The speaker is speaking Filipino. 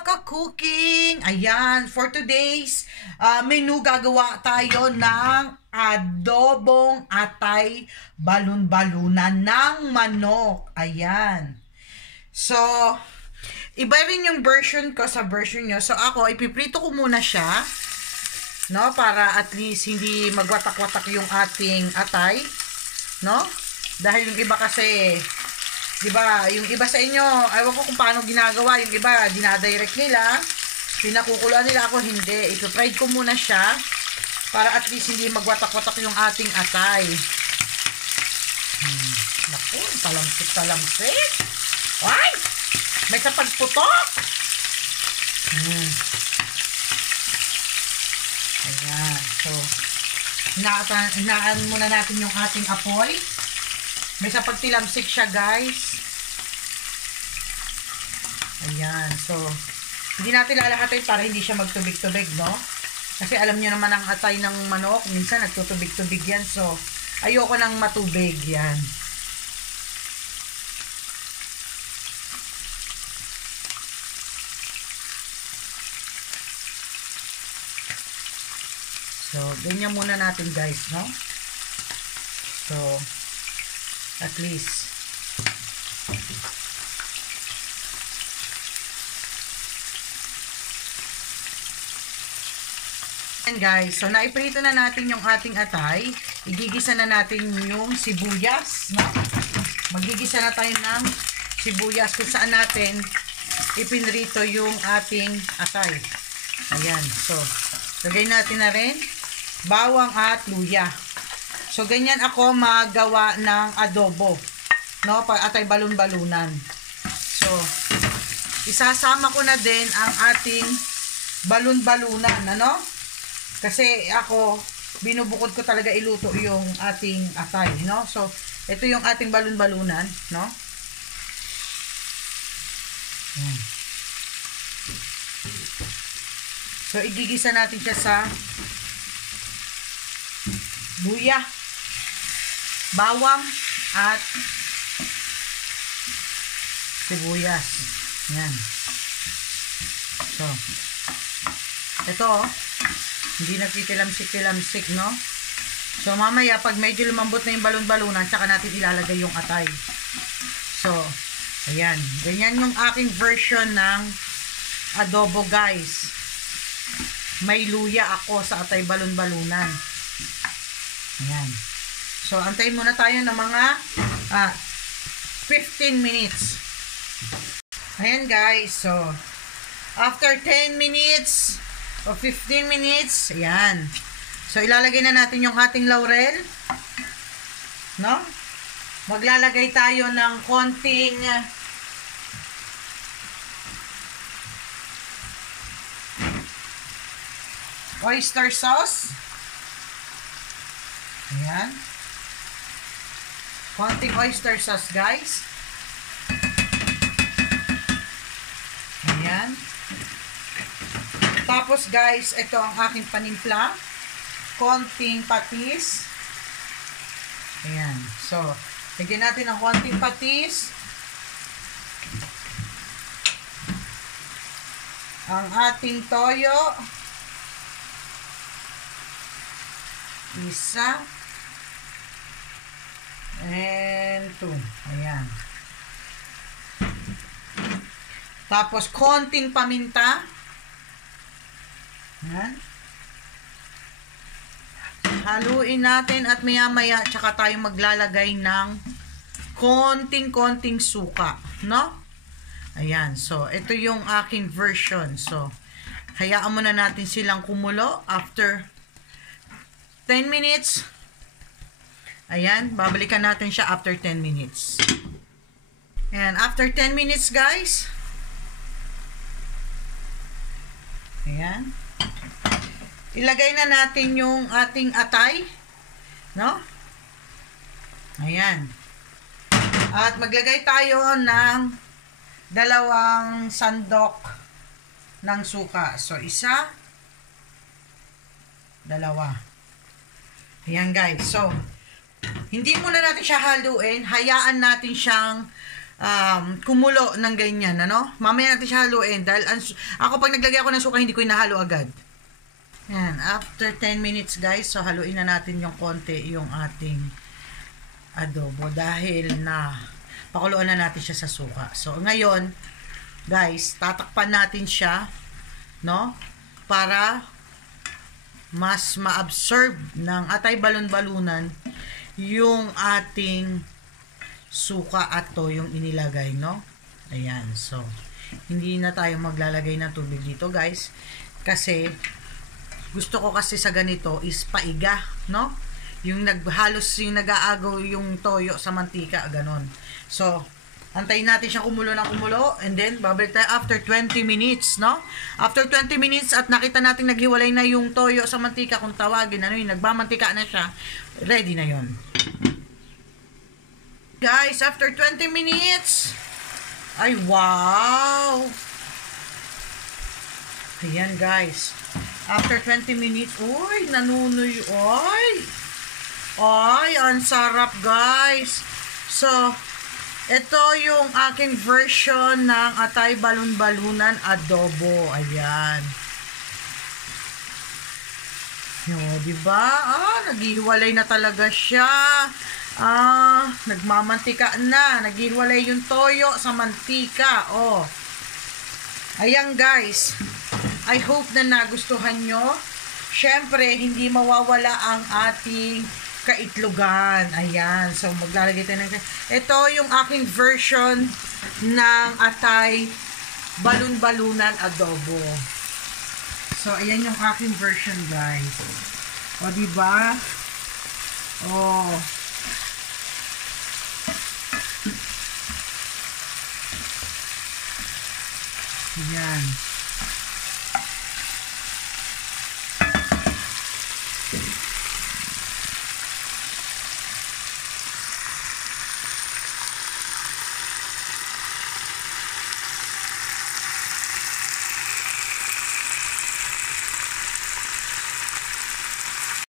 Ka-cooking. Ayan, for today's menu, gagawa tayo ng adobong atay balon-balunan ng manok. Ayan. So, iba rin yung version ko sa version nyo. So, ako, ipiprito ko muna siya. No? Para at least hindi magwatak-watak yung ating atay. No? Dahil yung iba kasi, diba, yung iba sa inyo, ayaw ko kung paano ginagawa. Yung iba, dinadirect nila. Pinakukuluan nila, ako hindi. Ito-try ko muna siya para at least hindi magwatak-watak yung ating atay. Naku, talamsik. Ay! May kapagputok! Ayan. So, hinaan muna natin yung ating apoy. May sa pagtilamsik siya, guys. Ayan. So, hindi natin lalakatin para hindi siya magtubig-tubig, no? Kasi alam niyo naman ang atay ng manok. Minsan nagtutubig-tubig yan. So, ayoko nang matubig. Yan. So, ganyan muna natin, guys, no? So, at least and guys, so naiprito na natin yung ating atay. Igigisa na natin yung sibuyas, no? Magigisa na tayo ng sibuyas kung saan natin ipinrito yung ating atay. Ayan, so lagay natin na rin bawang at luya. So, ganyan ako magawa ng adobo. No? Pag atay balon-balunan. So, isasama ko na din ang ating balon-balunan. Ano? Kasi ako, binubukod ko talaga iluto yung ating atay. No? So, ito yung ating balon-balunan. No? So, igigisa natin siya sa luya, bawang at sibuyas. Yan. So, ito, hindi nagtitilamsik-tilamsik, no? So, mamaya, pag medyo lumambot na yung balon-balunan, saka natin ilalagay yung atay. So, ayan. Ganyan yung aking version ng adobo, guys. May luya ako sa atay balon-balunan. Ayan. So, antayin muna tayo ng mga 15 minutes. Ayan, guys. So, after 10 minutes o 15 minutes, ayan. So, ilalagay na natin yung ating laurel. No? Maglalagay tayo ng konting oyster sauce. Ayan. Konting oyster sauce, guys. Ayan. Tapos, guys, ito ang aking panimpla. Konting patis. Ayan. So, lagyan natin ng konting patis. Ang ating toyo. Isa. And 2. Ayan. Tapos, konting paminta. Ayan. Haluin natin at maya-maya tsaka tayo maglalagay ng konting-konting suka. No? Ayan. So, ito yung aking version. So, hayaan muna natin silang kumulo after 10 minutes. Ayan, babalikan natin siya after 10 minutes. And after 10 minutes, guys. Ayan. Ilagay na natin yung ating atay. No? Ayan. At maglagay tayo ng 2 sandok ng suka. So, 1, 2. Ayan, guys. So, hindi muna natin siya haluin. Hayaan natin siyang kumulo ng ganyan, ano? Mamaya natin siya haluin dahil ako pag naglagay ako ng suka, hindi ko inahalo agad. Yan, after 10 minutes guys, so haluin na natin yung konti yung ating adobo dahil na pakuluan na natin siya sa suka. So ngayon, guys, tatakpan natin siya, no? Para mas ma-absorb ng atay balon-balunan yung ating suka at toyong inilagay, no? Ayan, so hindi na tayo maglalagay ng tubig dito, guys, kasi gusto ko kasi sa ganito is paiga, no? Yung naghalos, yung nag-aagaw yung toyo sa mantika, ganon. So, antayin natin siyang kumulo ng kumulo and then babalik tayo after 20 minutes, no? After 20 minutes at nakita natin naghiwalay na yung toyo sa mantika, kung tawagin, ano yung nagmamantika na siya, ready na yon. Guys, after 20 minutes, ay wow! Ayan guys, after 20 minutes, uy, nanunoy, ay, ang sarap guys. So, ito yung aking version ng atay balon-balunan adobo. Ayan. Yo, diba? Naghihiwalay na talaga siya. Nagmamantika na. Naghihiwalay yung toyo sa mantika. Oh. Ayan guys. I hope na nagustuhan nyo. Syempre, hindi mawawala ang ating kaitlogan. Ayan. So, maglalagay tayo ng... Ito yung aking version ng atay balon-balunan adobo. So, ayan yung aking version, guys. O, diba? Oh. Ayan.